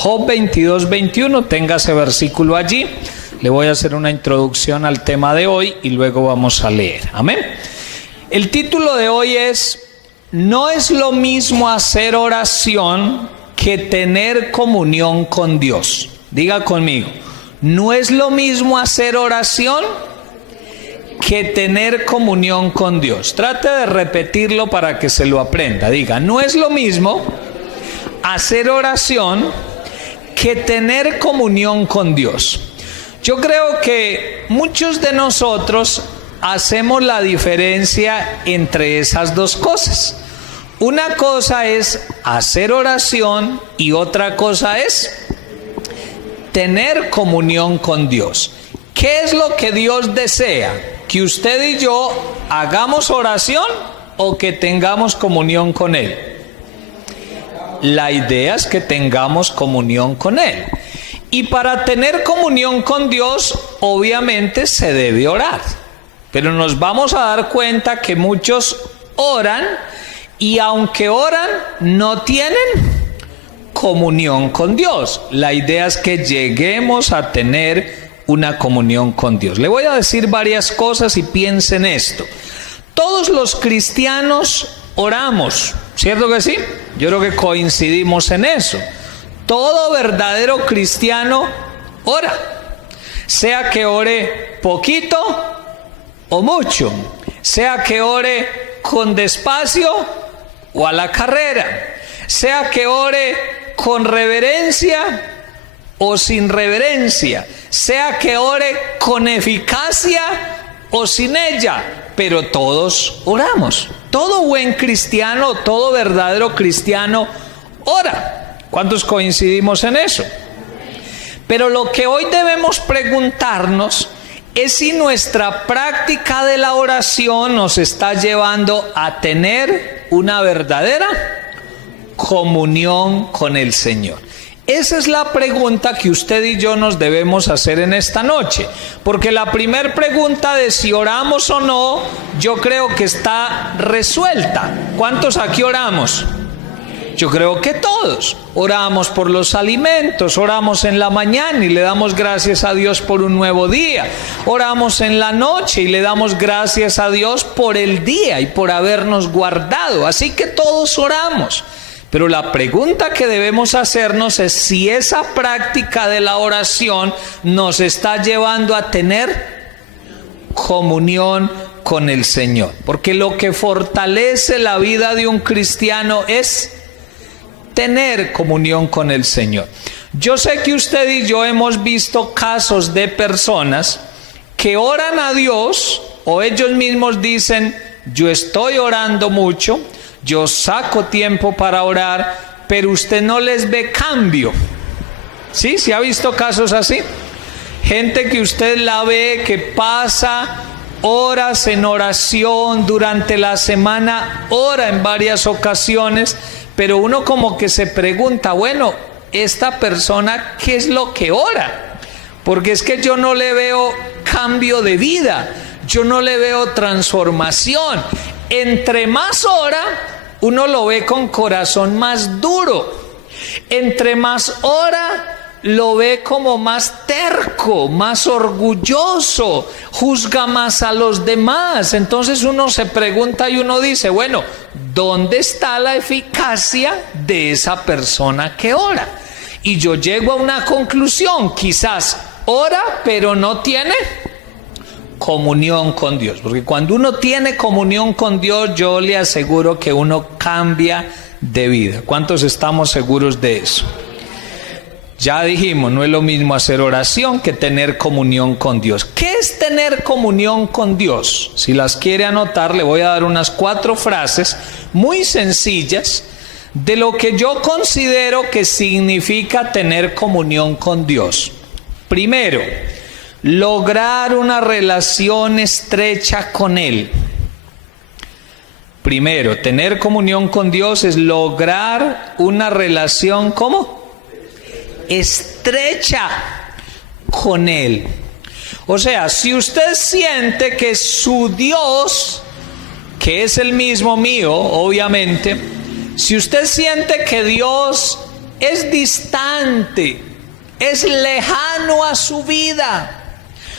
Job 22:21, tenga ese versículo allí. Le voy a hacer una introducción al tema de hoy y luego vamos a leer. Amén. El título de hoy es: no es lo mismo hacer oración que tener comunión con Dios. Diga conmigo, no es lo mismo hacer oración que tener comunión con Dios. Trate de repetirlo para que se lo aprenda. Diga, no es lo mismo hacer oración que tener comunión con Dios. Yo creo que muchos de nosotros hacemos la diferencia entre esas dos cosas. Una cosa es hacer oración y otra cosa es tener comunión con Dios. ¿Qué es lo que Dios desea? ¿Que usted y yo hagamos oración o que tengamos comunión con Él? La idea es que tengamos comunión con Él. Y para tener comunión con Dios, obviamente se debe orar. Pero nos vamos a dar cuenta que muchos oran y aunque oran, no tienen comunión con Dios. La idea es que lleguemos a tener una comunión con Dios. Le voy a decir varias cosas y piensen esto. Todos los cristianos oramos, ¿cierto que sí? Yo creo que coincidimos en eso. Todo verdadero cristiano ora, sea que ore poquito o mucho, sea que ore con despacio o a la carrera, sea que ore con reverencia o sin reverencia, sea que ore con eficacia o sin ella, pero todos oramos. Todo buen cristiano, todo verdadero cristiano ora. ¿Cuántos coincidimos en eso? Pero lo que hoy debemos preguntarnos es si nuestra práctica de la oración nos está llevando a tener una verdadera comunión con el Señor. Esa es la pregunta que usted y yo nos debemos hacer en esta noche. Porque la primera pregunta de si oramos o no, yo creo que está resuelta. ¿Cuántos aquí oramos? Yo creo que todos. Oramos por los alimentos, oramos en la mañana y le damos gracias a Dios por un nuevo día. Oramos en la noche y le damos gracias a Dios por el día y por habernos guardado. Así que todos oramos. Pero la pregunta que debemos hacernos es si esa práctica de la oración nos está llevando a tener comunión con el Señor. Porque lo que fortalece la vida de un cristiano es tener comunión con el Señor. Yo sé que usted y yo hemos visto casos de personas que oran a Dios o ellos mismos dicen, yo estoy orando mucho, yo saco tiempo para orar, pero usted no les ve cambio. ¿Sí? ¿Sí ha visto casos así? Gente que usted la ve que pasa horas en oración durante la semana, ora en varias ocasiones, pero uno como que se pregunta, bueno, esta persona, ¿qué es lo que ora? Porque es que yo no le veo cambio de vida, yo no le veo transformación. Entre más ora, uno lo ve con corazón más duro. Entre más ora, lo ve como más terco, más orgulloso, juzga más a los demás. Entonces uno se pregunta y uno dice, bueno, ¿dónde está la eficacia de esa persona que ora? Y yo llego a una conclusión, quizás ora pero no tiene comunión con Dios. Porque cuando uno tiene comunión con Dios, yo le aseguro que uno cambia de vida. ¿Cuántos estamos seguros de eso? Ya dijimos, no es lo mismo hacer oración que tener comunión con Dios. ¿Qué es tener comunión con Dios? Si las quiere anotar, le voy a dar unas 4 frases muy sencillas de lo que yo considero que significa tener comunión con Dios. Primero, lograr una relación estrecha con Él. Primero, tener comunión con Dios es lograr una relación, ¿cómo? Estrecha con Él. O sea, si usted siente que su Dios, que es el mismo mío, obviamente, si usted siente que Dios es distante, es lejano a su vida,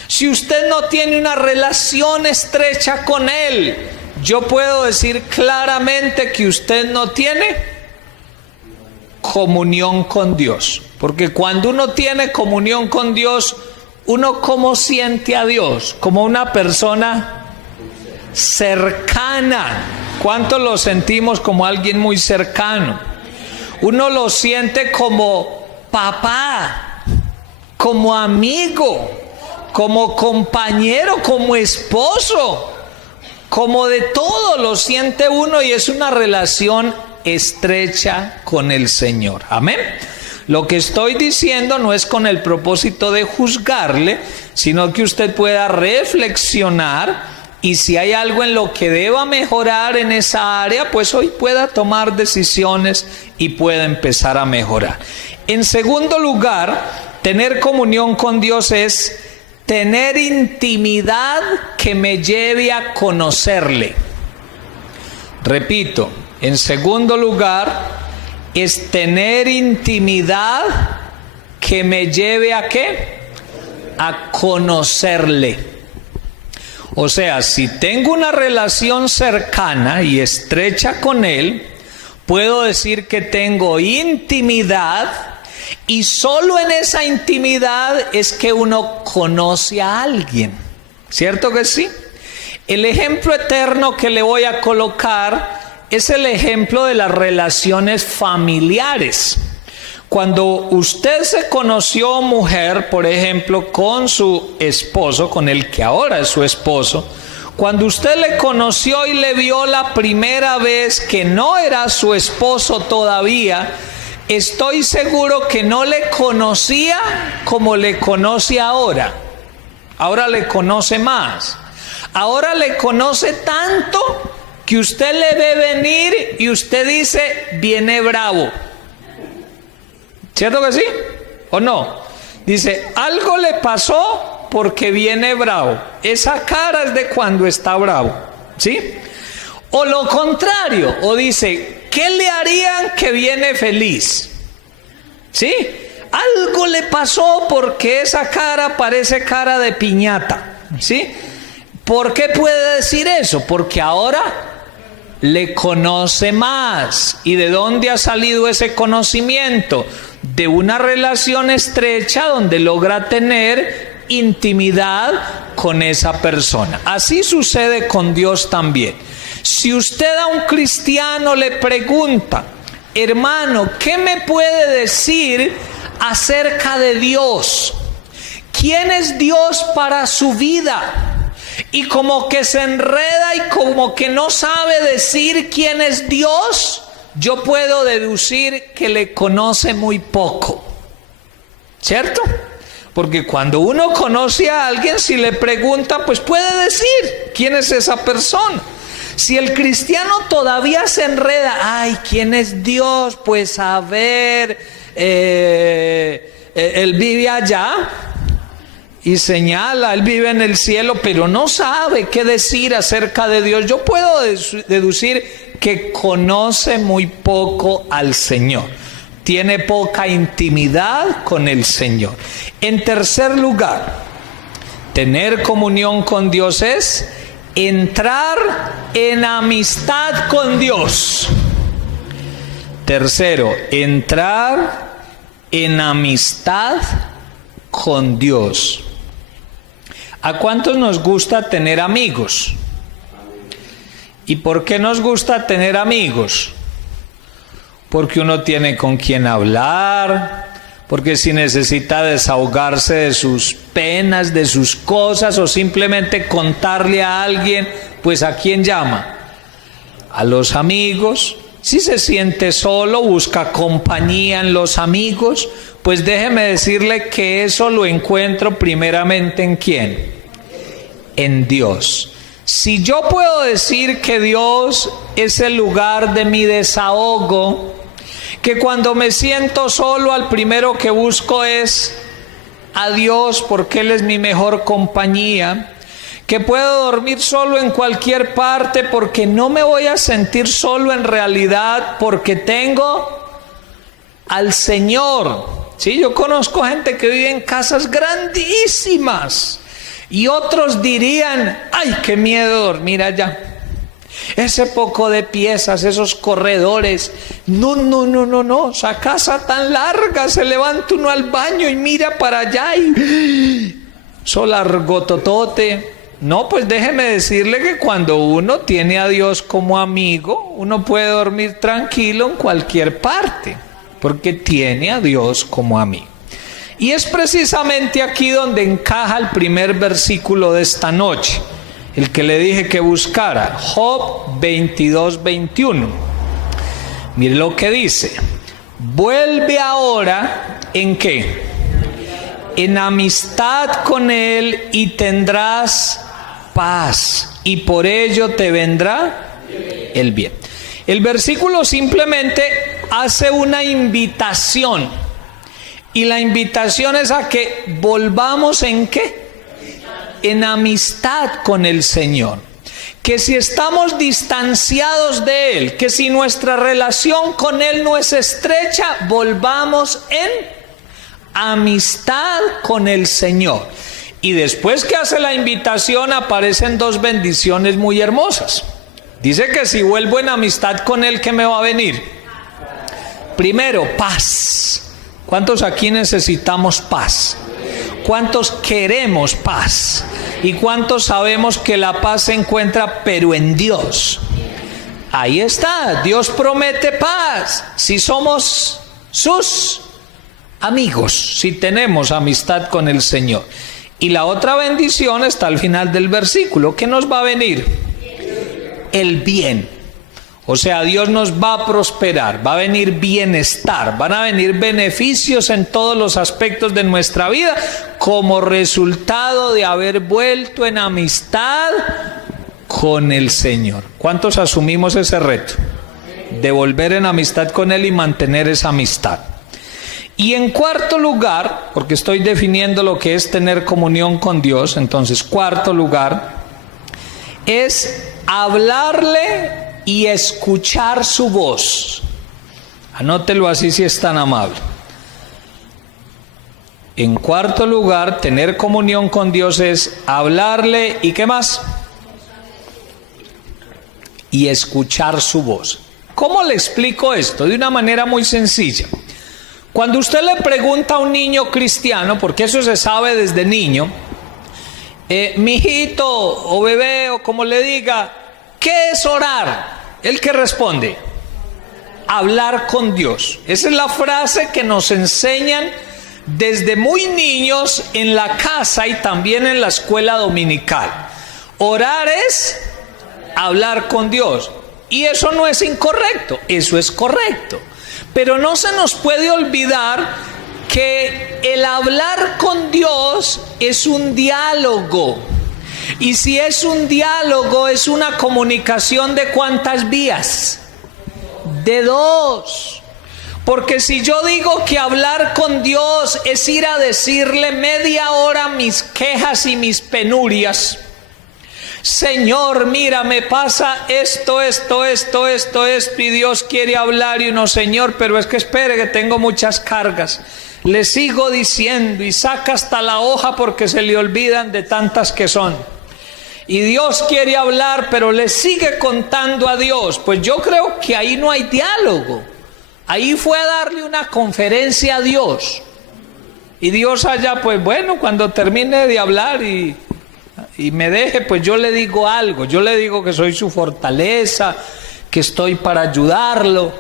si usted no tiene una relación estrecha con Él, yo puedo decir claramente que usted no tiene comunión con Dios. Porque cuando uno tiene comunión con Dios, uno ¿cómo siente a Dios? Como una persona cercana. ¿Cuánto lo sentimos como alguien muy cercano? Uno lo siente como papá, como amigo, como compañero, como esposo, como de todo lo siente uno, y es una relación estrecha con el Señor. Amén. Lo que estoy diciendo no es con el propósito de juzgarle, sino que usted pueda reflexionar, y si hay algo en lo que deba mejorar en esa área, pues hoy pueda tomar decisiones y pueda empezar a mejorar. En segundo lugar, tener comunión con Dios es tener intimidad que me lleve a conocerle. Repito, en segundo lugar, es tener intimidad que me lleve a ¿qué? A conocerle. O sea, si tengo una relación cercana y estrecha con Él, puedo decir que tengo intimidad, y solo en esa intimidad es que uno conoce a alguien. ¿Cierto que sí? El ejemplo eterno que le voy a colocar es el ejemplo de las relaciones familiares. Cuando usted se conoció, mujer, por ejemplo, con su esposo, con el que ahora es su esposo, cuando usted le conoció y le vio la primera vez que no era su esposo todavía, estoy seguro que no le conocía como le conoce ahora. Ahora le conoce más. Ahora le conoce tanto que usted le ve venir y usted dice, viene bravo. ¿Cierto que sí? ¿O no? Dice, algo le pasó porque viene bravo. Esa cara es de cuando está bravo. ¿Sí? O lo contrario, o dice, ¿qué le harían que viene feliz? ¿Sí? Algo le pasó porque esa cara parece cara de piñata. ¿Sí? ¿Por qué puede decir eso? Porque ahora le conoce más. ¿Y de dónde ha salido ese conocimiento? De una relación estrecha donde logra tener intimidad con esa persona. Así sucede con Dios también. Si usted a un cristiano le pregunta, hermano, ¿qué me puede decir acerca de Dios? ¿Quién es Dios para su vida? Y como que se enreda y como que no sabe decir quién es Dios, yo puedo deducir que le conoce muy poco. ¿Cierto? Porque cuando uno conoce a alguien, si le preguntan, pues puede decir quién es esa persona. Si el cristiano todavía se enreda, ay, ¿quién es Dios? Pues a ver, él vive allá y señala, él vive en el cielo, pero no sabe qué decir acerca de Dios. Yo puedo deducir que conoce muy poco al Señor. Tiene poca intimidad con el Señor. En tercer lugar, tener comunión con Dios es entrar en amistad con Dios. Tercero, entrar en amistad con Dios. ¿A cuántos nos gusta tener amigos? ¿Y por qué nos gusta tener amigos? Porque uno tiene con quien hablar, porque si necesita desahogarse de sus penas, de sus cosas, o simplemente contarle a alguien, pues ¿a quién llama? A los amigos. Si se siente solo, busca compañía en los amigos, pues déjeme decirle que eso lo encuentro primeramente ¿en quién? En Dios. Si yo puedo decir que Dios es el lugar de mi desahogo, que cuando me siento solo, al primero que busco es a Dios, porque Él es mi mejor compañía, que puedo dormir solo en cualquier parte, porque no me voy a sentir solo en realidad, porque tengo al Señor. Sí, yo conozco gente que vive en casas grandísimas y otros dirían, ay, qué miedo dormir allá. Ese poco de piezas, esos corredores, no, esa casa tan larga, se levanta uno al baño y mira para allá y eso largototote. No, pues déjeme decirle que cuando uno tiene a Dios como amigo, uno puede dormir tranquilo en cualquier parte, porque tiene a Dios como amigo. Y es precisamente aquí donde encaja el primer versículo de esta noche, el que le dije que buscara, Job 22:21. Mire lo que dice: vuelve ahora, ¿en qué? En amistad con él y tendrás paz, y por ello te vendrá el bien. El versículo simplemente hace una invitación, y la invitación es a que volvamos ¿en qué? En amistad con el Señor. Que si estamos distanciados de Él, que si nuestra relación con Él no es estrecha, volvamos en amistad con el Señor. Y después que hace la invitación aparecen dos bendiciones muy hermosas. Dice que si vuelvo en amistad con Él, ¿qué me va a venir? Primero, paz. ¿Cuántos aquí necesitamos paz? ¿Cuántos queremos paz? ¿Y cuántos sabemos que la paz se encuentra pero en Dios? Ahí está, Dios promete paz si somos sus amigos, si tenemos amistad con el Señor. Y la otra bendición está al final del versículo. ¿Qué nos va a venir? El bien. O sea, Dios nos va a prosperar, va a venir bienestar, van a venir beneficios en todos los aspectos de nuestra vida como resultado de haber vuelto en amistad con el Señor. ¿Cuántos asumimos ese reto? De volver en amistad con Él y mantener esa amistad. Y en cuarto lugar, porque estoy definiendo lo que es tener comunión con Dios, entonces cuarto lugar es hablarle y escuchar su voz. Anótelo así si es tan amable. En cuarto lugar, tener comunión con Dios es hablarle y ¿qué más? Y escuchar su voz. ¿Cómo le explico esto? De una manera muy sencilla. Cuando usted le pregunta a un niño cristiano, porque eso se sabe desde niño, mijito o bebé o como le diga, ¿qué es orar? ¿Él qué responde? Hablar con Dios. Esa es la frase que nos enseñan desde muy niños en la casa y también en la escuela dominical. Orar es hablar con Dios. Y eso no es incorrecto, eso es correcto. Pero no se nos puede olvidar que el hablar con Dios es un diálogo. Y si es un diálogo, es una comunicación ¿de cuántas vías? De dos. Porque si yo digo que hablar con Dios es ir a decirle media hora mis quejas y mis penurias, Señor, mira, me pasa esto, y Dios quiere hablar y uno, Señor, pero es que espere que tengo muchas cargas. Le sigo diciendo y saca hasta la hoja porque se le olvidan de tantas que son. Y Dios quiere hablar, pero le sigue contando a Dios. Pues yo creo que ahí no hay diálogo. Ahí fue a darle una conferencia a Dios. Y Dios allá, pues bueno, cuando termine de hablar y me deje, pues yo le digo algo. Yo le digo que soy su fortaleza, que estoy para ayudarlo,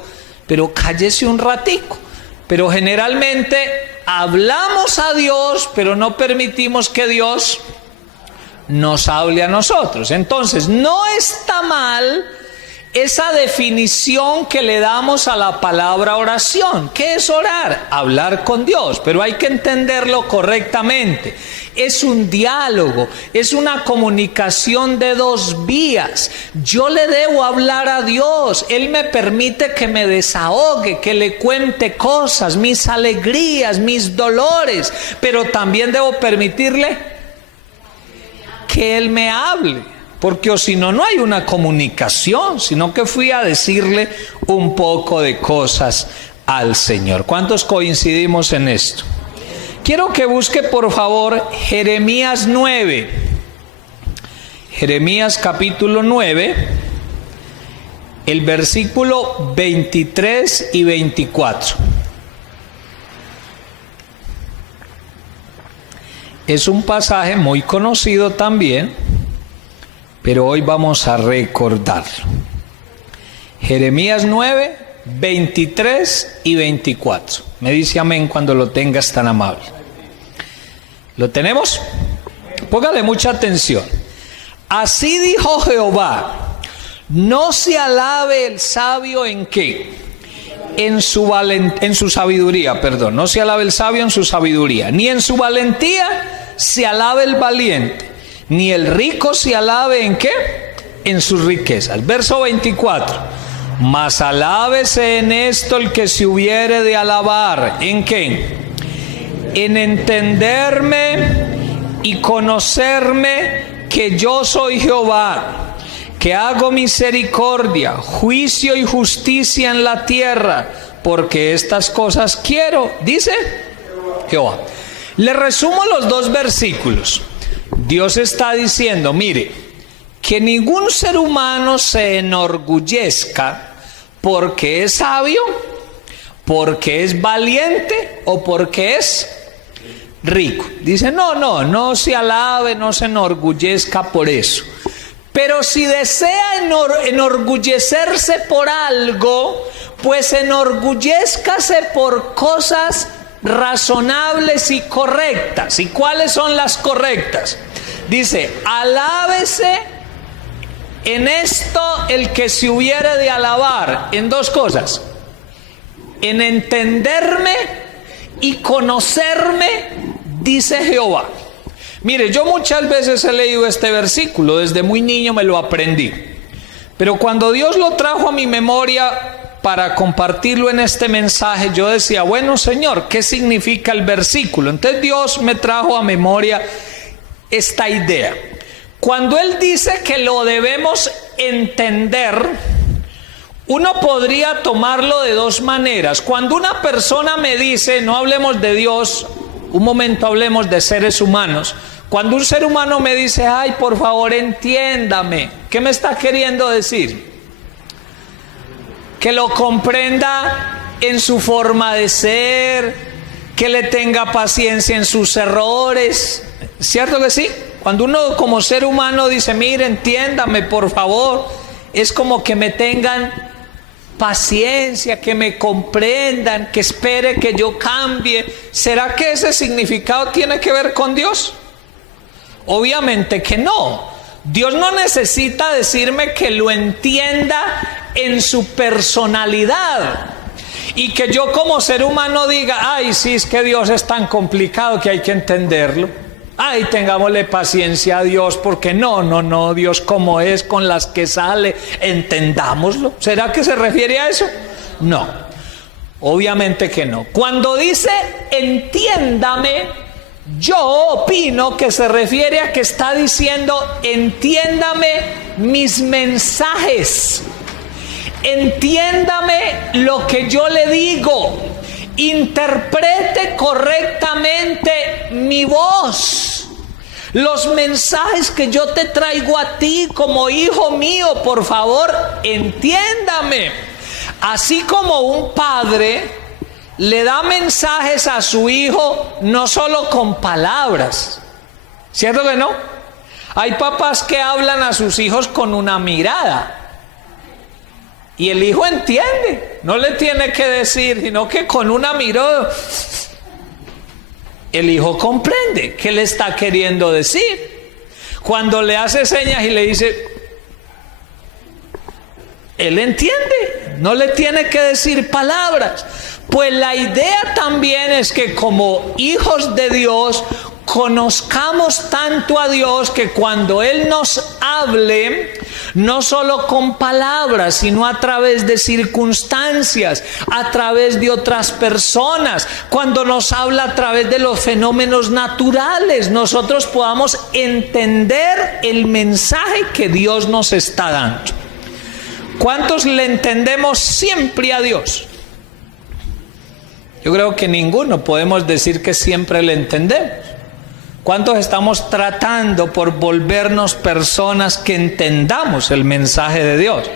pero cállese un ratico. Pero generalmente hablamos a Dios, pero no permitimos que Dios nos hable a nosotros. Entonces, no está mal esa definición que le damos a la palabra oración. ¿Qué es orar? Hablar con Dios, pero hay que entenderlo correctamente. Es un diálogo, es una comunicación de dos vías. Yo le debo hablar a Dios, Él me permite que me desahogue, que le cuente cosas, mis alegrías, mis dolores, pero también debo permitirle que Él me hable. Porque o si no, no hay una comunicación, sino que fui a decirle un poco de cosas al Señor. ¿Cuántos coincidimos en esto? Quiero que busque por favor Jeremías 9. Jeremías capítulo 9, el versículo 23 y 24. Es un pasaje muy conocido también, pero hoy vamos a recordarlo. Jeremías 9, 23 y 24. Me dice amén cuando lo tengas, tan amable. ¿Lo tenemos? Póngale mucha atención. Así dijo Jehová: no se alabe el sabio en qué, en su sabiduría, perdón. No se alabe el sabio en su sabiduría, ni en su valentía se alabe el valiente, ni el rico se alabe en qué, en sus riquezas. Verso 24. Mas alábese en esto el que se hubiere de alabar. ¿En qué? En entenderme y conocerme que yo soy Jehová, que hago misericordia, juicio y justicia en la tierra, porque estas cosas quiero, dice Jehová. Le resumo los dos versículos. Dios está diciendo, mire, que ningún ser humano se enorgullezca porque es sabio, porque es valiente o porque es rico. Dice, no se alabe, no se enorgullezca por eso. Pero si desea enorgullecerse por algo, pues enorgullezcase por cosas razonables y correctas. ¿Y cuáles son las correctas? Dice, alábese en esto el que se hubiere de alabar, en dos cosas: en entenderme y conocerme, dice Jehová. Mire, yo muchas veces he leído este versículo, desde muy niño me lo aprendí, pero cuando Dios lo trajo a mi memoria para compartirlo en este mensaje, yo decía, bueno Señor, ¿qué significa el versículo? Entonces Dios me trajo a memoria esta idea. Cuando Él dice que lo debemos entender, uno podría tomarlo de dos maneras. Cuando una persona me dice, no hablemos de Dios, un momento hablemos de seres humanos. Cuando un ser humano me dice, ay, por favor, entiéndame, ¿qué me está queriendo decir? Que lo comprenda en su forma de ser, que le tenga paciencia en sus errores. ¿Cierto que sí? Cuando uno como ser humano dice, mire, entiéndame, por favor, es como que me tengan paciencia, que me comprendan, que espere que yo cambie. ¿Será que ese significado tiene que ver con Dios? Obviamente que no. Dios no necesita decirme que lo entienda en su personalidad y que yo como ser humano diga, ay, sí, es que Dios es tan complicado que hay que entenderlo. Ay, tengámosle paciencia a Dios, porque no, Dios como es, con las que sale, entendámoslo. ¿Será que se refiere a eso? No, obviamente que no. Cuando dice entiéndame, yo opino que se refiere a que está diciendo entiéndame mis mensajes, entiéndame lo que yo le digo, interprete correctamente mi voz, los mensajes que yo te traigo a ti como hijo mío, por favor, entiéndame. Así como un padre le da mensajes a su hijo, no solo con palabras, ¿cierto que no? Hay papás que hablan a sus hijos con una mirada. Y el hijo entiende, no le tiene que decir, sino que con una mirada el hijo comprende qué le está queriendo decir. Cuando le hace señas y le dice, él entiende, no le tiene que decir palabras. Pues la idea también es que como hijos de Dios conozcamos tanto a Dios que cuando Él nos hable, no solo con palabras, sino a través de circunstancias, a través de otras personas, cuando nos habla a través de los fenómenos naturales, nosotros podamos entender el mensaje que Dios nos está dando. ¿Cuántos le entendemos siempre a Dios? Yo creo que ninguno podemos decir que siempre le entendemos. ¿Cuántos estamos tratando por volvernos personas que entendamos el mensaje de Dios?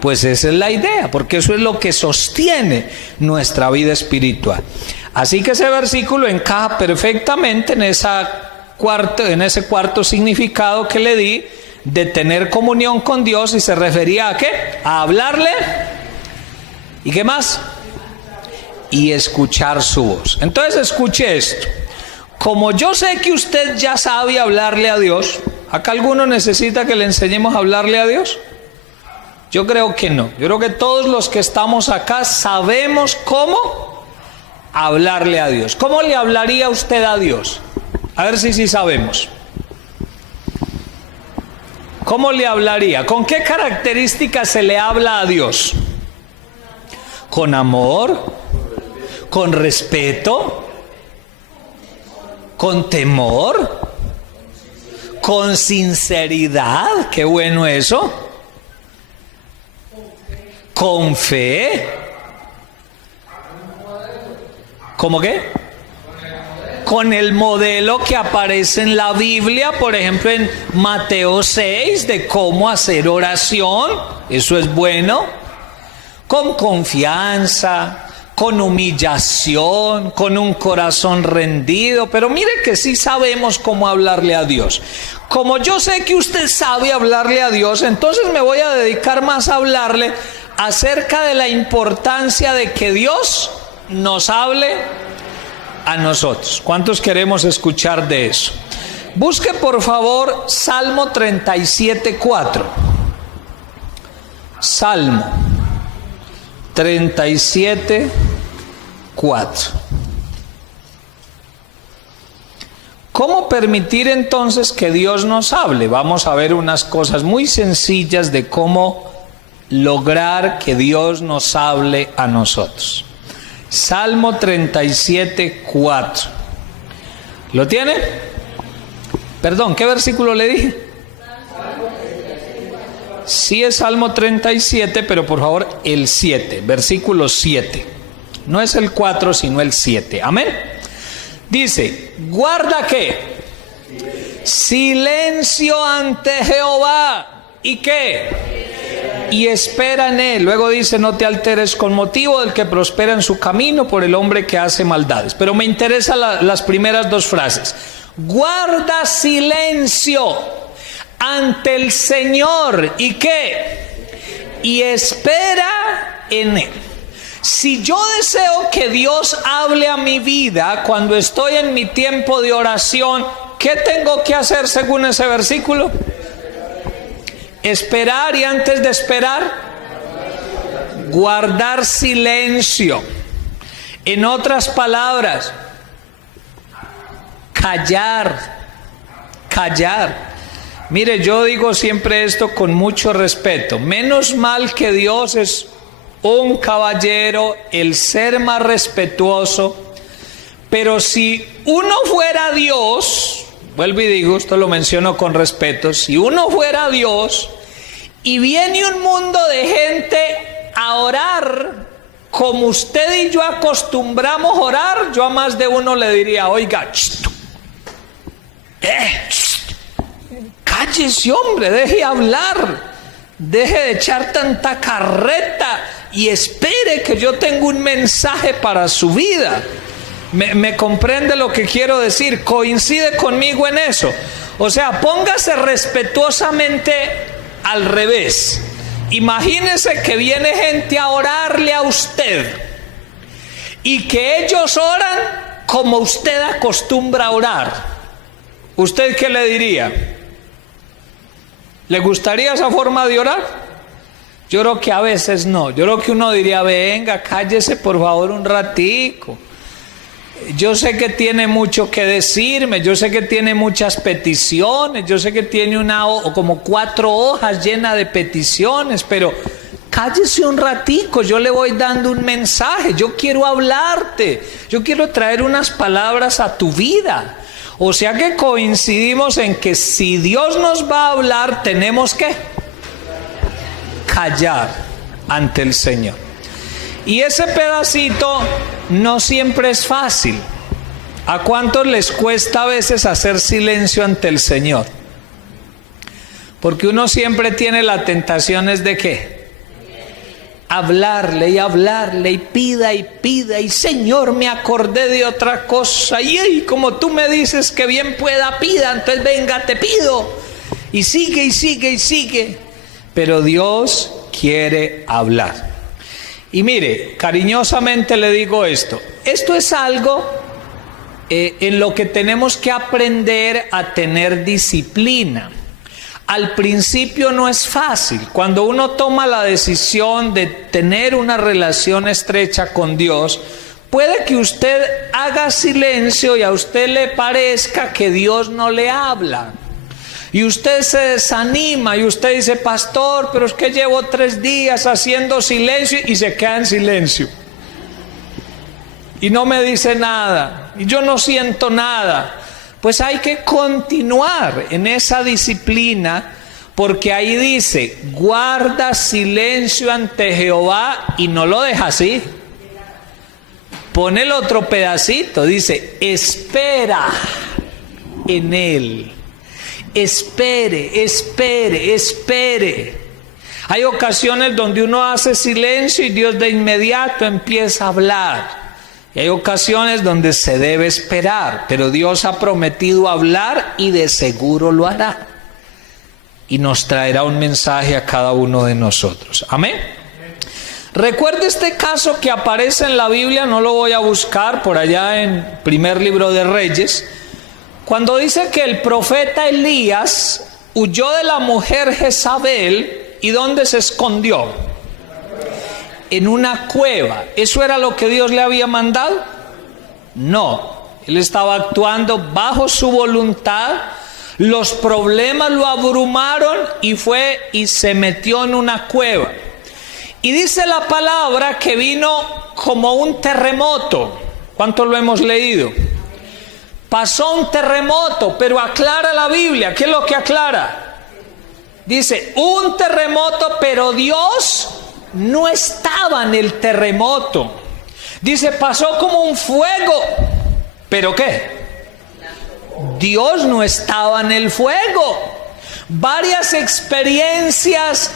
Pues esa es la idea, porque eso es lo que sostiene nuestra vida espiritual. Así que ese versículo encaja perfectamente en ese cuarto significado que le di de tener comunión con Dios, y se refería a ¿qué? A hablarle. ¿Y qué más? Y escuchar su voz. Entonces escuche esto. Como yo sé que usted ya sabe hablarle a Dios, ¿acá alguno necesita que le enseñemos a hablarle a Dios? Yo creo que no. Yo creo que todos los que estamos acá sabemos cómo hablarle a Dios. ¿Cómo le hablaría usted a Dios? A ver si sí sabemos. ¿Cómo le hablaría? ¿Con qué características se le habla a Dios? ¿Con amor? ¿Con respeto? ¿Con temor? ¿Con sinceridad? Qué bueno eso. ¿Con fe? ¿Cómo qué? Con el modelo que aparece en la Biblia, por ejemplo en Mateo 6, de cómo hacer oración. Eso es bueno. Con confianza, con humillación, con un corazón rendido. Pero mire que sí sabemos cómo hablarle a Dios. Como yo sé que usted sabe hablarle a Dios, entonces me voy a dedicar más a hablarle acerca de la importancia de que Dios nos hable a nosotros. ¿Cuántos queremos escuchar de eso? Busque por favor Salmo 37:4. Salmo 37:4. ¿Cómo permitir entonces que Dios nos hable? Vamos a ver unas cosas muy sencillas de cómo lograr que Dios nos hable a nosotros. Salmo 37:4. ¿Lo tiene? Perdón, ¿qué versículo le dije? Sí es Salmo 37, pero por favor el 7, versículo 7. No es el 4, sino el 7. Amén. Dice, guarda ¿qué? Silencio ante Jehová. ¿Y qué? Y espera en él. Luego dice, no te alteres con motivo del que prospera en su camino, por el hombre que hace maldades. Pero me interesan las primeras dos frases. Guarda silencio ante el Señor. ¿Y qué? Y espera en él. Si yo deseo que Dios hable a mi vida cuando estoy en mi tiempo de oración, ¿qué tengo que hacer según ese versículo? Esperar, y antes de esperar, guardar silencio. En otras palabras, callar. Mire, yo digo siempre esto con mucho respeto. Menos mal que Dios es un caballero, el ser más respetuoso. Pero si uno fuera Dios, vuelvo y digo, esto lo menciono con respeto, si uno fuera Dios y viene un mundo de gente a orar como usted y yo acostumbramos orar, yo a más de uno le diría, oiga, cállese hombre, deje hablar, deje de echar tanta carreta y espere que yo tengo un mensaje para su vida. ¿Me comprende lo que quiero decir? ¿Coincide conmigo en eso? O sea, póngase respetuosamente al revés. Imagínese que viene gente a orarle a usted y que ellos oran como usted acostumbra a orar. ¿Usted qué le diría? ¿Le gustaría esa forma de orar? Yo creo que a veces no. Yo creo que uno diría, venga, cállese por favor un ratico. Yo sé que tiene mucho que decirme, yo sé que tiene muchas peticiones, yo sé que tiene como 4 hojas llenas de peticiones, pero cállese un ratico, yo le voy dando un mensaje, yo quiero hablarte, yo quiero traer unas palabras a tu vida. O sea que coincidimos en que si Dios nos va a hablar, tenemos que callar ante el Señor. Y ese pedacito no siempre es fácil. ¿A cuántos les cuesta a veces hacer silencio ante el Señor? Porque uno siempre tiene la tentación es de ¿qué? Hablarle y pida y Señor, me acordé de otra cosa y como tú me dices que bien pueda, pida, entonces venga, te pido y sigue, pero Dios quiere hablar. Y mire, cariñosamente le digo esto es algo en lo que tenemos que aprender a tener disciplina. Al principio no es fácil. Cuando uno toma la decisión de tener una relación estrecha con Dios, puede que usted haga silencio y a usted le parezca que Dios no le habla. Y usted se desanima y usted dice, pastor, pero es que llevo 3 días haciendo silencio, y se queda en silencio. Y no me dice nada, y yo no siento nada. Pues hay que continuar en esa disciplina, porque ahí dice, guarda silencio ante Jehová, y no lo deja así. Pone el otro pedacito, dice, espera en él. Espere. Hay ocasiones donde uno hace silencio y Dios de inmediato empieza a hablar. Y hay ocasiones donde se debe esperar, pero Dios ha prometido hablar y de seguro lo hará. Y nos traerá un mensaje a cada uno de nosotros. Amén. Recuerde este caso que aparece en la Biblia, no lo voy a buscar, por allá en primer libro de Reyes, cuando dice que el profeta Elías huyó de la mujer Jezabel. ¿Y dónde se escondió? En una cueva. ¿Eso era lo que Dios le había mandado? No, él estaba actuando bajo su voluntad. Los problemas lo abrumaron y fue y se metió en una cueva. Y dice la palabra que vino como un terremoto. ¿Cuánto lo hemos leído? Pasó un terremoto, pero aclara la Biblia. ¿Qué es lo que aclara? Dice, un terremoto, pero Dios no estaba en el terremoto. Dice, pasó como un fuego, pero ¿qué? Dios no estaba en el fuego. Varias experiencias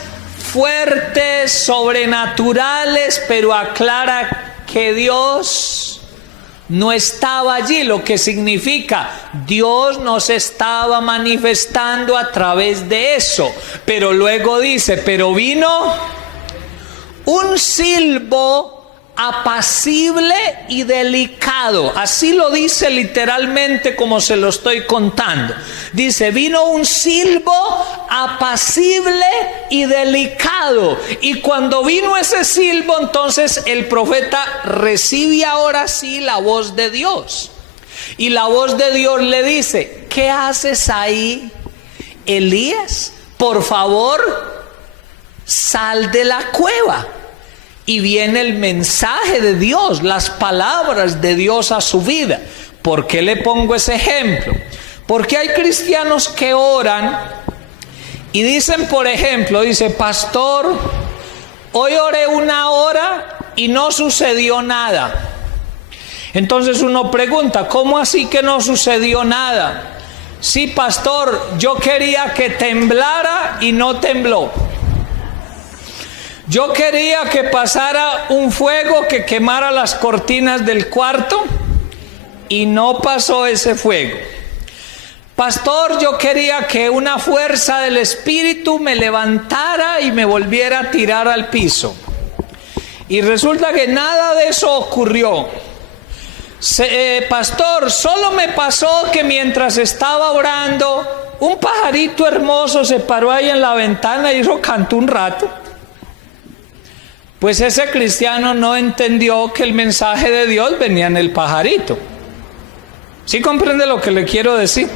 fuertes, sobrenaturales, pero aclara que Dios no estaba allí, lo que significa Dios nos estaba manifestando a través de eso. Pero luego dice, pero vino un silbo apacible y delicado. Así lo dice literalmente como se lo estoy contando. Dice, vino un silbo apacible y delicado. Y cuando vino ese silbo, entonces el profeta recibe ahora sí la voz de Dios. Y la voz de Dios le dice, ¿qué haces ahí, Elías? Por favor, sal de la cueva. Y viene el mensaje de Dios, las palabras de Dios a su vida. ¿Por qué le pongo ese ejemplo? Porque hay cristianos que oran y dicen, por ejemplo, dice, pastor, hoy oré 1 hora y no sucedió nada. Entonces uno pregunta, ¿cómo así que no sucedió nada? Sí, pastor, yo quería que temblara y no tembló. Yo quería que pasara un fuego que quemara las cortinas del cuarto y no pasó ese fuego. Pastor, yo quería que una fuerza del Espíritu me levantara y me volviera a tirar al piso. Y resulta que nada de eso ocurrió. Pastor, solo me pasó que mientras estaba orando, un pajarito hermoso se paró ahí en la ventana y eso cantó un rato. Pues ese cristiano no entendió que el mensaje de Dios venía en el pajarito. ¿Sí comprende lo que le quiero decir?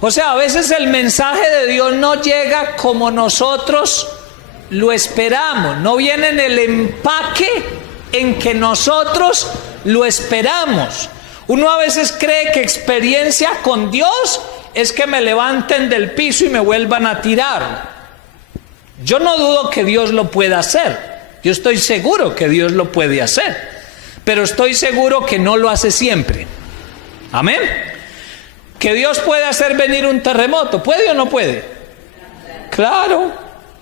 O sea, a veces el mensaje de Dios no llega como nosotros lo esperamos. No viene en el empaque en que nosotros lo esperamos. Uno a veces cree que experiencia con Dios es que me levanten del piso y me vuelvan a tirar. Yo no dudo que Dios lo pueda hacer. Yo estoy seguro que Dios lo puede hacer. pero estoy seguro que no lo hace siempre. Amén. Que Dios puede hacer venir un terremoto, ¿puede o no puede? Claro,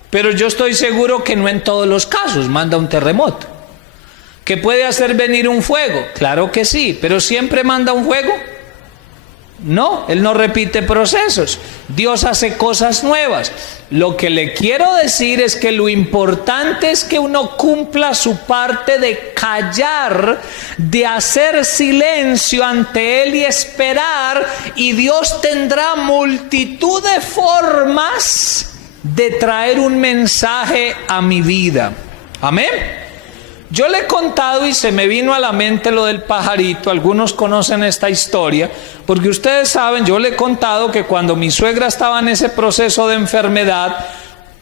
pero yo estoy seguro que no en todos los casos manda un terremoto. ¿Que puede hacer venir un fuego? Claro que sí, pero ¿siempre manda un fuego? No, Él no repite procesos. Dios hace cosas nuevas. Lo que le quiero decir es que lo importante es que uno cumpla su parte de callar, de hacer silencio ante Él y esperar, y Dios tendrá multitud de formas de traer un mensaje a mi vida. Amén. Yo le he contado y se me vino a la mente lo del pajarito. Algunos conocen esta historia, porque ustedes saben, yo le he contado que cuando mi suegra estaba en ese proceso de enfermedad,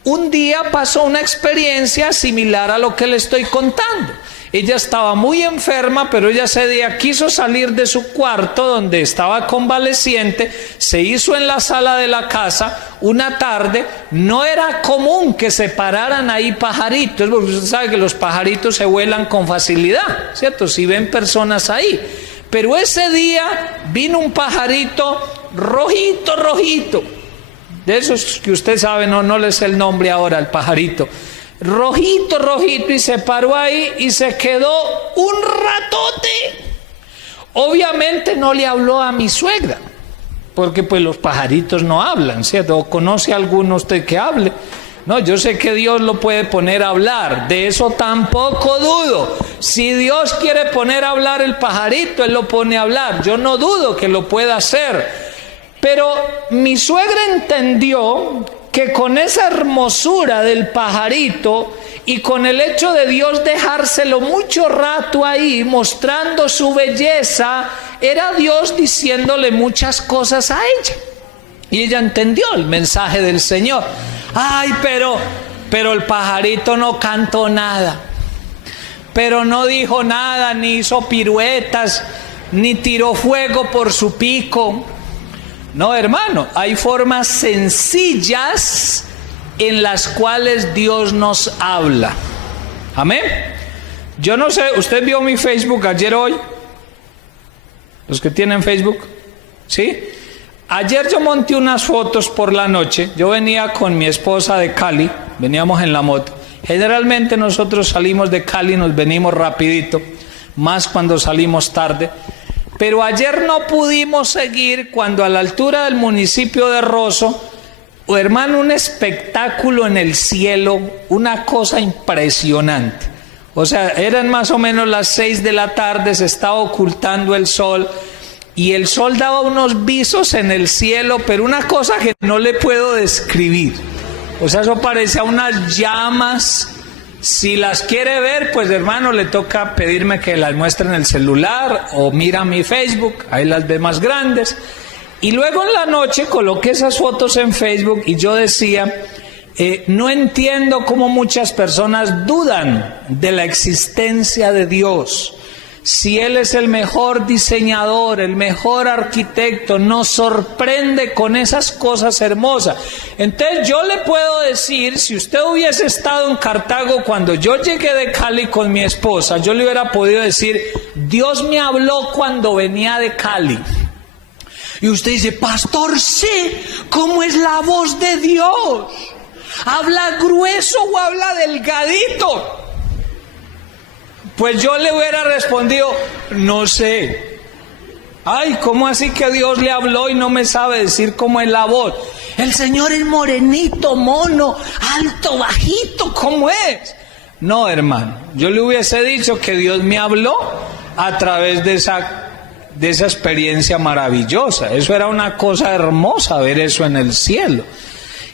un día pasó una experiencia similar a lo que le estoy contando. Ella estaba muy enferma, pero ella ese día quiso salir de su cuarto donde estaba convaleciente, se hizo en la sala de la casa una tarde. No era común que se pararan ahí pajaritos, porque usted sabe que los pajaritos se vuelan con facilidad, ¿cierto? Si ven personas ahí. Pero ese día vino un pajarito rojito, de esos que usted sabe, no le sé el nombre ahora, el pajarito. Rojito, y se paró ahí y se quedó un ratote. Obviamente no le habló a mi suegra, porque pues los pajaritos no hablan, ¿cierto? ¿O conoce a alguno usted que hable? No, yo sé que Dios lo puede poner a hablar, de eso tampoco dudo. Si Dios quiere poner a hablar el pajarito, Él lo pone a hablar, yo no dudo que lo pueda hacer. Pero mi suegra entendió que con esa hermosura del pajarito y con el hecho de Dios dejárselo mucho rato ahí mostrando su belleza, era Dios diciéndole muchas cosas a ella. Y ella entendió el mensaje del Señor. Ay, pero el pajarito no cantó nada, pero no dijo nada, ni hizo piruetas, ni tiró fuego por su pico. No, hermano, hay formas sencillas en las cuales Dios nos habla. Amén. Yo no sé, ¿usted vio mi Facebook ayer o hoy? ¿Los que tienen Facebook? ¿Sí? Ayer yo monté unas fotos por la noche. Yo venía con mi esposa de Cali, veníamos en la moto. Generalmente nosotros salimos de Cali, nos venimos rapidito, más cuando salimos tarde. Pero ayer no pudimos seguir cuando a la altura del municipio de Rosso, hermano, un espectáculo en el cielo, una cosa impresionante. O sea, eran más o menos las 6 de la tarde, se estaba ocultando el sol y el sol daba unos visos en el cielo, pero una cosa que no le puedo describir. O sea, eso parecía unas llamas. Si las quiere ver, pues hermano, le toca pedirme que las muestre en el celular o mira mi Facebook, ahí las ve más grandes. Y luego en la noche coloqué esas fotos en Facebook y yo decía, no entiendo cómo muchas personas dudan de la existencia de Dios. Si Él es el mejor diseñador, el mejor arquitecto, nos sorprende con esas cosas hermosas. Entonces yo le puedo decir, si usted hubiese estado en Cartago cuando yo llegué de Cali con mi esposa, yo le hubiera podido decir, Dios me habló cuando venía de Cali. Y usted dice, pastor, sé cómo es la voz de Dios. ¿Habla grueso o habla delgadito? Pues yo le hubiera respondido, no sé. Ay, ¿cómo así que Dios le habló y no me sabe decir cómo es la voz? El Señor es morenito, mono, alto, bajito, ¿cómo es? No, hermano, yo le hubiese dicho que Dios me habló a través de esa experiencia maravillosa. Eso era una cosa hermosa, ver eso en el cielo.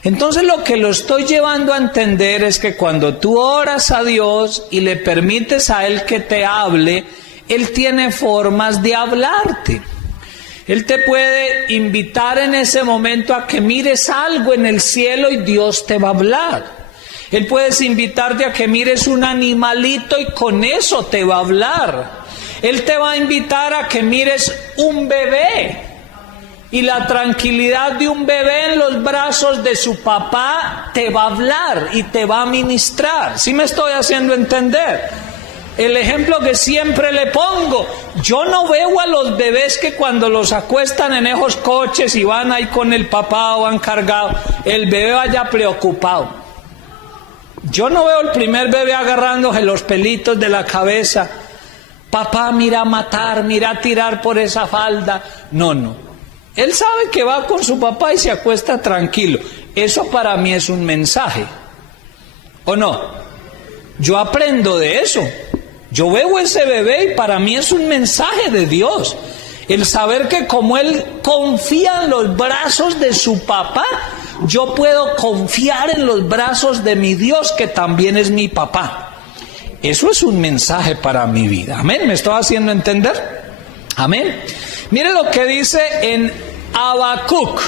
Entonces lo que lo estoy llevando a entender es que cuando tú oras a Dios y le permites a Él que te hable, Él tiene formas de hablarte. Él te puede invitar en ese momento a que mires algo en el cielo y Dios te va a hablar. Él puede invitarte a que mires un animalito y con eso te va a hablar. Él te va a invitar a que mires un bebé. Y la tranquilidad de un bebé en los brazos de su papá te va a hablar y te va a ministrar. ¿Sí me estoy haciendo entender? El ejemplo que siempre le pongo, yo no veo a los bebés que cuando los acuestan en esos coches y van ahí con el papá o van cargados, el bebé vaya preocupado. Yo no veo el primer bebé agarrándose los pelitos de la cabeza. Papá, mira a matar, mira a tirar por esa falda. No. Él sabe que va con su papá y se acuesta tranquilo. Eso para mí es un mensaje. ¿O no? Yo aprendo de eso. Yo veo ese bebé y para mí es un mensaje de Dios. El saber que como él confía en los brazos de su papá, yo puedo confiar en los brazos de mi Dios, que también es mi papá. Eso es un mensaje para mi vida. Amén. ¿Me estoy haciendo entender? Amén. Mire lo que dice en Habacuc,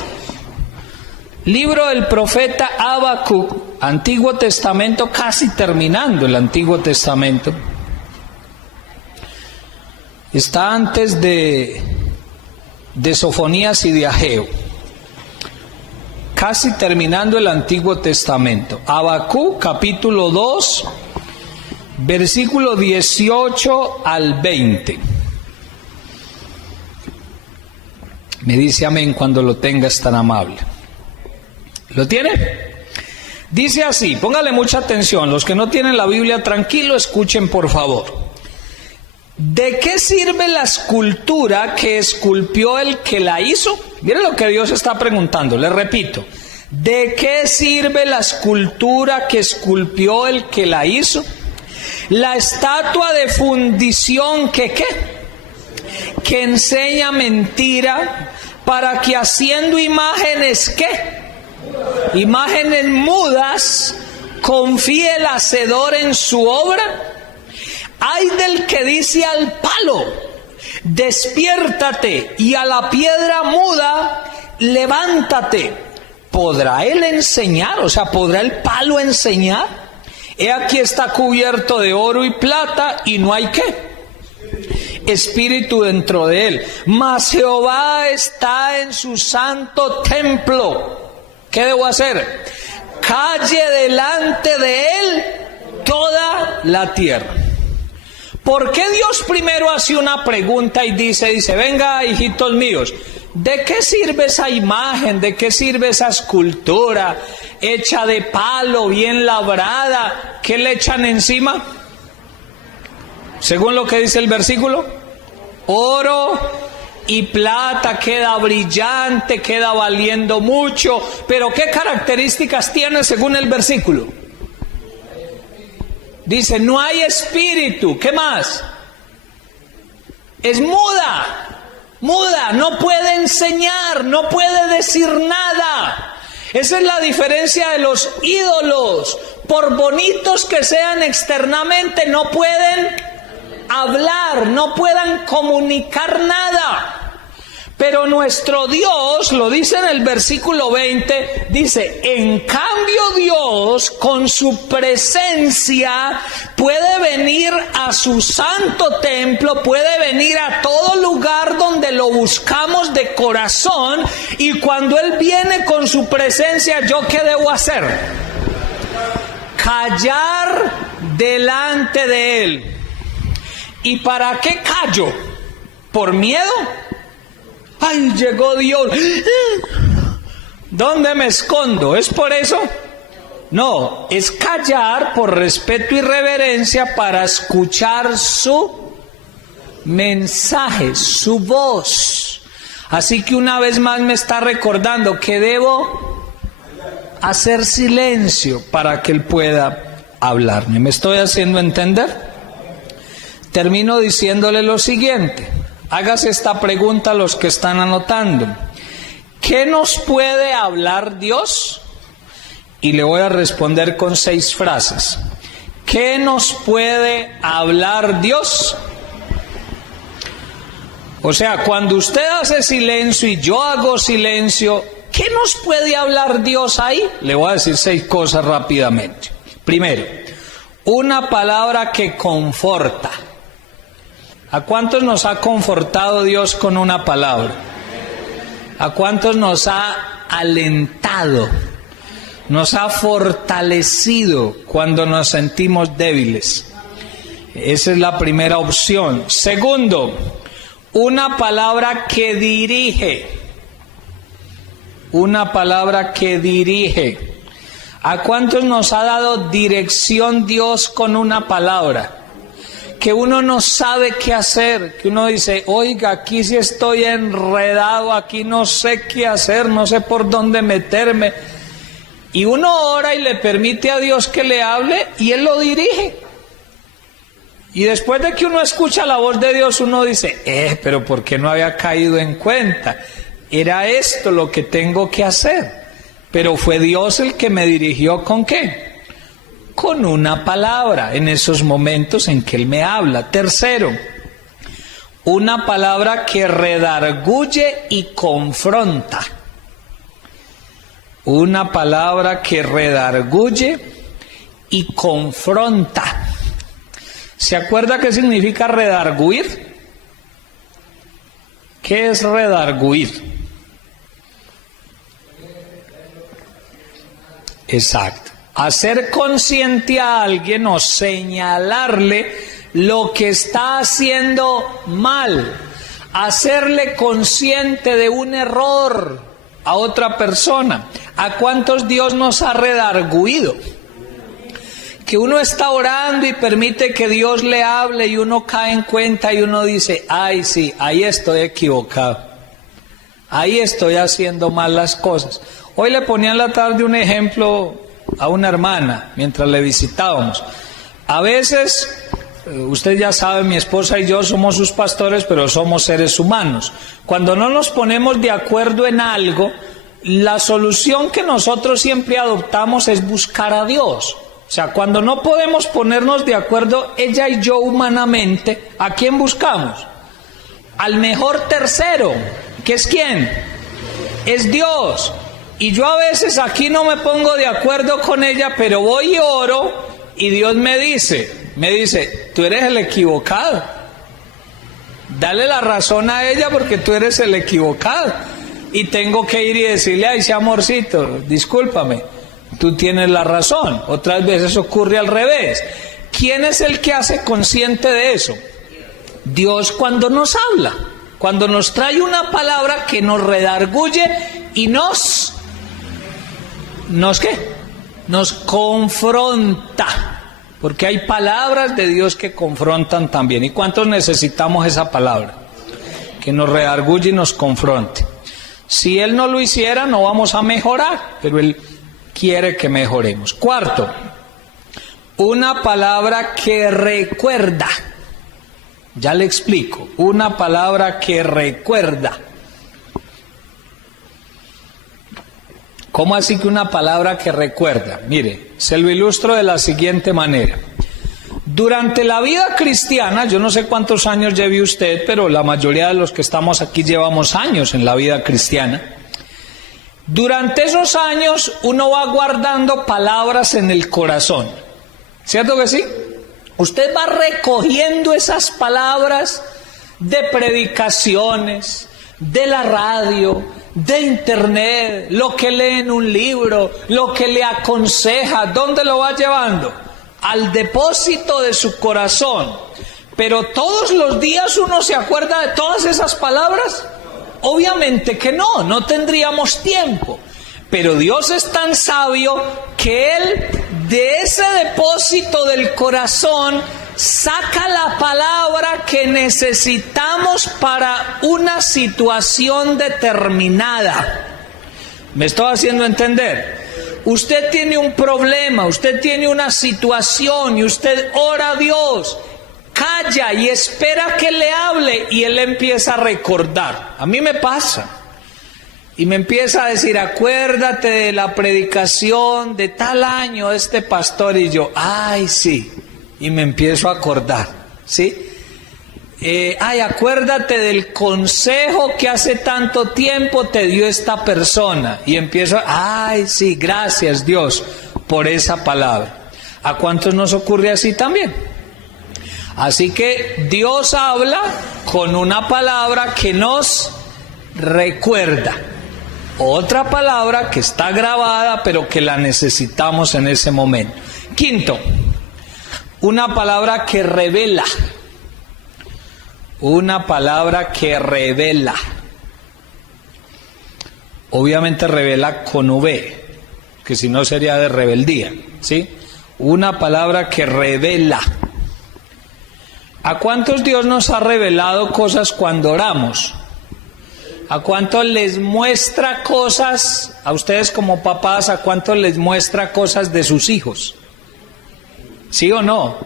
libro del profeta Habacuc, Antiguo Testamento, casi terminando el Antiguo Testamento. Está antes de Sofonías y de Ageo, casi terminando el Antiguo Testamento. Habacuc, capítulo 2, versículo 18 al 20. Me dice amén cuando lo tengas, tan amable. ¿Lo tiene? Dice así, póngale mucha atención. Los que no tienen la Biblia, tranquilo, escuchen por favor. ¿De qué sirve la escultura que esculpió el que la hizo? Mire lo que Dios está preguntando, le repito. ¿De qué sirve la escultura que esculpió el que la hizo? La estatua de fundición que enseña mentira, para que haciendo imágenes imágenes mudas, confíe el hacedor en su obra. Ay del que dice al palo, despiértate, y a la piedra muda, levántate. ¿Podrá él enseñar? O sea, ¿podrá el palo enseñar? He aquí está cubierto de oro y plata, y no hay espíritu dentro de él. Mas Jehová está en su santo templo. ¿Qué debo hacer? Calle delante de él toda la tierra. ¿Por qué Dios primero hace una pregunta y dice, venga, hijitos míos, ¿de qué sirve esa imagen? ¿De qué sirve esa escultura hecha de palo, bien labrada? ¿Qué le echan encima? Según lo que dice el versículo, oro y plata, queda brillante, queda valiendo mucho. Pero ¿qué características tiene según el versículo? Dice, no hay espíritu. ¿Qué más? Es muda, no puede enseñar, no puede decir nada. Esa es la diferencia de los ídolos. Por bonitos que sean externamente, no pueden hablar, no puedan comunicar nada. Pero nuestro Dios, lo dice en el versículo 20, dice, en cambio Dios con su presencia puede venir a su santo templo, puede venir a todo lugar donde lo buscamos de corazón, y cuando Él viene con su presencia, ¿yo qué debo hacer? Callar delante de Él. ¿Y para qué callo? ¿Por miedo? ¡Ay, llegó Dios! ¿Dónde me escondo? ¿Es por eso? No, es callar por respeto y reverencia para escuchar su mensaje, su voz. Así que una vez más me está recordando que debo hacer silencio para que Él pueda hablarme. ¿Me estoy haciendo entender? Termino diciéndole lo siguiente. Hágase esta pregunta a los que están anotando. ¿Qué nos puede hablar Dios? Y le voy a responder con 6 frases. ¿Qué nos puede hablar Dios? O sea, cuando usted hace silencio y yo hago silencio, ¿qué nos puede hablar Dios ahí? Le voy a decir 6 cosas rápidamente. Primero, una palabra que conforta. ¿A cuántos nos ha confortado Dios con una palabra? ¿A cuántos nos ha alentado? Nos ha fortalecido cuando nos sentimos débiles. Esa es la primera opción. Segundo, una palabra que dirige. Una palabra que dirige. ¿A cuántos nos ha dado dirección Dios con una palabra? Que uno no sabe qué hacer, que uno dice, oiga, aquí sí estoy enredado, aquí no sé qué hacer, no sé por dónde meterme. Y uno ora y le permite a Dios que le hable y Él lo dirige. Y después de que uno escucha la voz de Dios, uno dice, pero ¿por qué no había caído en cuenta? Era esto lo que tengo que hacer. Pero fue Dios el que me dirigió ¿con qué? Con una palabra en esos momentos en que Él me habla. Tercero, una palabra que redarguye y confronta. Una palabra que redarguye y confronta. ¿Se acuerda qué significa redarguir? ¿Qué es redarguir? Exacto. Hacer consciente a alguien o señalarle lo que está haciendo mal. Hacerle consciente de un error a otra persona. ¿A cuántos Dios nos ha redarguido? Que uno está orando y permite que Dios le hable y uno cae en cuenta y uno dice, ay sí, ahí estoy equivocado. Ahí estoy haciendo mal las cosas. Hoy le ponía en la tarde un ejemplo a una hermana mientras le visitábamos. A veces, usted ya sabe, mi esposa y yo somos sus pastores, pero somos seres humanos. Cuando no nos ponemos de acuerdo en algo, la solución que nosotros siempre adoptamos es buscar a Dios. O sea, cuando no podemos ponernos de acuerdo ella y yo humanamente, ¿a quién buscamos? Al mejor tercero, ¿que es quién? Es Dios. Y yo a veces aquí no me pongo de acuerdo con ella, pero voy y oro y Dios me dice, tú eres el equivocado. Dale la razón a ella porque tú eres el equivocado. Y tengo que ir y decirle, ay, ese amorcito, discúlpame, tú tienes la razón. Otras veces ocurre al revés. ¿Quién es el que hace consciente de eso? Dios cuando nos habla, cuando nos trae una palabra que nos redarguye y ¿nos qué? Nos confronta, porque hay palabras de Dios que confrontan también. ¿Y cuántos necesitamos esa palabra? Que nos redarguye y nos confronte. Si Él no lo hiciera, no vamos a mejorar, pero Él quiere que mejoremos. Cuarto, una palabra que recuerda. Ya le explico, una palabra que recuerda. ¿Cómo así que una palabra que recuerda? Mire, se lo ilustro de la siguiente manera. Durante la vida cristiana, yo no sé cuántos años lleve usted, pero la mayoría de los que estamos aquí llevamos años en la vida cristiana. Durante esos años uno va guardando palabras en el corazón. ¿Cierto que sí? Usted va recogiendo esas palabras de predicaciones, de la radio, de internet, lo que lee en un libro, lo que le aconseja. ¿Dónde lo va llevando? Al depósito de su corazón. Pero todos los días uno se acuerda de todas esas palabras. Obviamente que no tendríamos tiempo. Pero Dios es tan sabio que Él de ese depósito del corazón saca la palabra que necesitamos para una situación determinada. ¿Me estoy haciendo entender? Usted tiene un problema, usted tiene una situación y usted ora a Dios, calla y espera que le hable y Él empieza a recordar. A mí me pasa. Y me empieza a decir, acuérdate de la predicación de tal año este pastor, y yo, ay sí, y me empiezo a acordar, ¿sí? Ay, acuérdate del consejo que hace tanto tiempo te dio esta persona, y empiezo, ay sí, gracias Dios por esa palabra. ¿A cuántos nos ocurre así también? Así que Dios habla con una palabra que nos recuerda. Otra palabra que está grabada, pero que la necesitamos en ese momento. Quinto, Una palabra que revela. Una palabra que revela. Obviamente revela con V, que si no sería de rebeldía, ¿sí? Una palabra que revela. ¿A cuántos Dios nos ha revelado cosas cuando oramos? ¿A cuántos les muestra cosas, a ustedes como papás, a cuántos les muestra cosas de sus hijos? ¿Sí o no?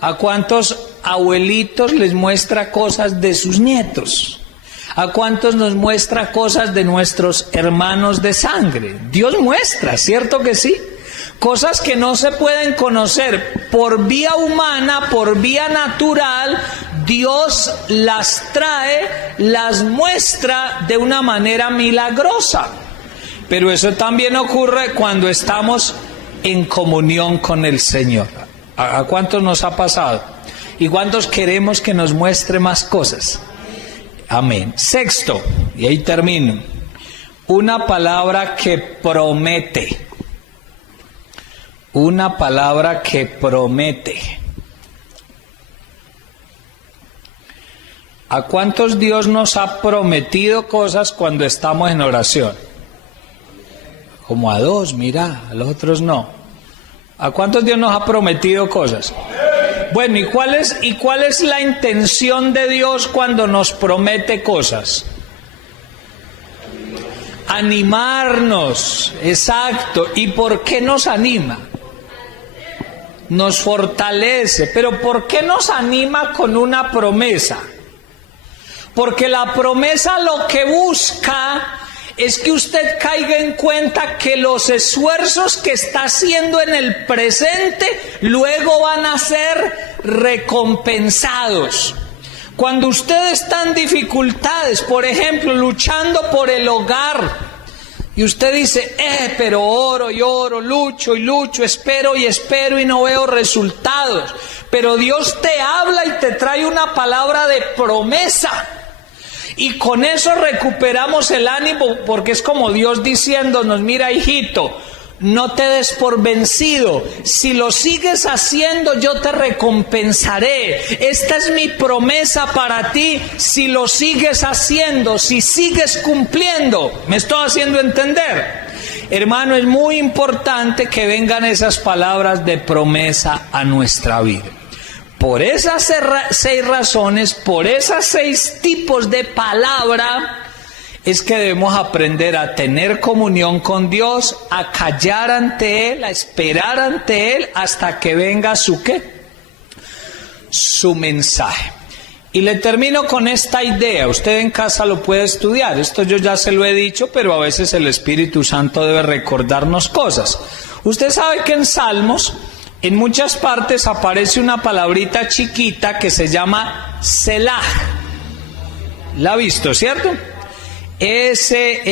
¿A cuántos abuelitos les muestra cosas de sus nietos? ¿A cuántos nos muestra cosas de nuestros hermanos de sangre? Dios muestra, ¿cierto que sí? Cosas que no se pueden conocer por vía humana, por vía natural, Dios las trae, las muestra de una manera milagrosa. Pero eso también ocurre cuando estamos en comunión con el Señor. ¿A cuántos nos ha pasado? ¿Y cuántos queremos que nos muestre más cosas? Amén. Sexto, y ahí termino. Una palabra que promete. Una palabra que promete. ¿A cuántos Dios nos ha prometido cosas cuando estamos en oración? Como a 2, mira, a los otros no. ¿A cuántos Dios nos ha prometido cosas? Bueno, ¿y cuál es la intención de Dios cuando nos promete cosas? Animarnos, exacto. ¿Y por qué nos anima? Nos fortalece. ¿Pero por qué nos anima con una promesa? Porque la promesa lo que busca es que usted caiga en cuenta que los esfuerzos que está haciendo en el presente luego van a ser recompensados. Cuando usted está en dificultades, por ejemplo, luchando por el hogar, y usted dice, pero oro y oro, lucho y lucho, espero y espero y no veo resultados. Pero Dios te habla y te trae una palabra de promesa. Y con eso recuperamos el ánimo, porque es como Dios diciéndonos, mira hijito, no te des por vencido, si lo sigues haciendo yo te recompensaré, esta es mi promesa para ti, si lo sigues haciendo, si sigues cumpliendo. ¿Me estoy haciendo entender? Hermano, es muy importante que vengan esas palabras de promesa a nuestra vida. Por esas 6 razones, por esas 6 tipos de palabra, es que debemos aprender a tener comunión con Dios, a callar ante Él, a esperar ante Él, hasta que venga su ¿qué? Su mensaje. Y le termino con esta idea, usted en casa lo puede estudiar, esto yo ya se lo he dicho, pero a veces el Espíritu Santo debe recordarnos cosas. Usted sabe que en Salmos, en muchas partes aparece una palabrita chiquita que se llama Selah. ¿La ha visto, cierto? S-E-L-A-H,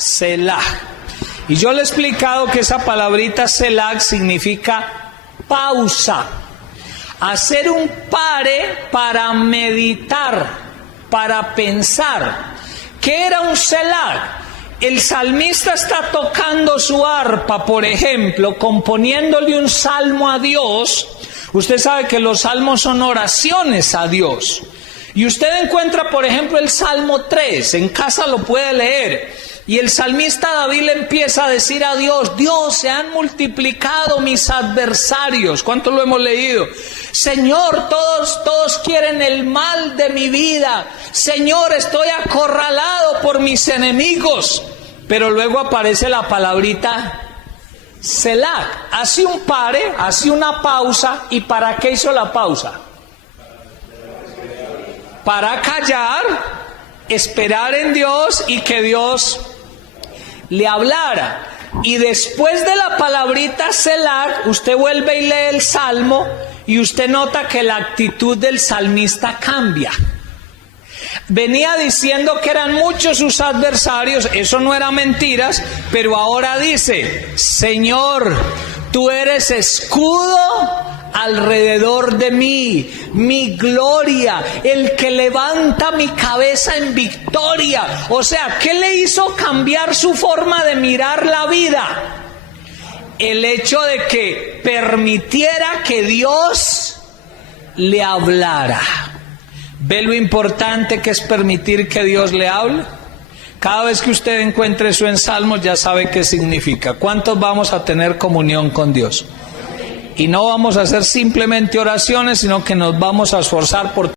Selah. Y yo le he explicado que esa palabrita Selah significa pausa. Hacer un pare para meditar, para pensar. ¿Qué era un Selah? El salmista está tocando su arpa, por ejemplo, componiéndole un salmo a Dios. Usted sabe que los salmos son oraciones a Dios. Y usted encuentra, por ejemplo, el Salmo 3, en casa lo puede leer. Y el salmista David le empieza a decir a Dios, Dios, se han multiplicado mis adversarios. ¿Cuánto lo hemos leído? Señor, todos quieren el mal de mi vida. Señor, estoy acorralado por mis enemigos. Pero luego aparece la palabrita Selah. Hace un pare, hace una pausa. ¿Y para qué hizo la pausa? Para callar, esperar en Dios y que Dios le hablara. Y después de la palabrita Selah, usted vuelve y lee el Salmo y usted nota que la actitud del salmista cambia. Venía diciendo que eran muchos sus adversarios, eso no era mentiras, pero ahora dice, Señor, tú eres escudo alrededor de mí, mi gloria, el que levanta mi cabeza en victoria. O sea, ¿qué le hizo cambiar su forma de mirar la vida? el hecho de que permitiera que Dios le hablara. ¿Ve lo importante que es permitir que Dios le hable? Cada vez que usted encuentre eso en Salmos ya sabe qué significa. ¿Cuántos vamos a tener comunión con Dios? Y no vamos a hacer simplemente oraciones, sino que nos vamos a esforzar por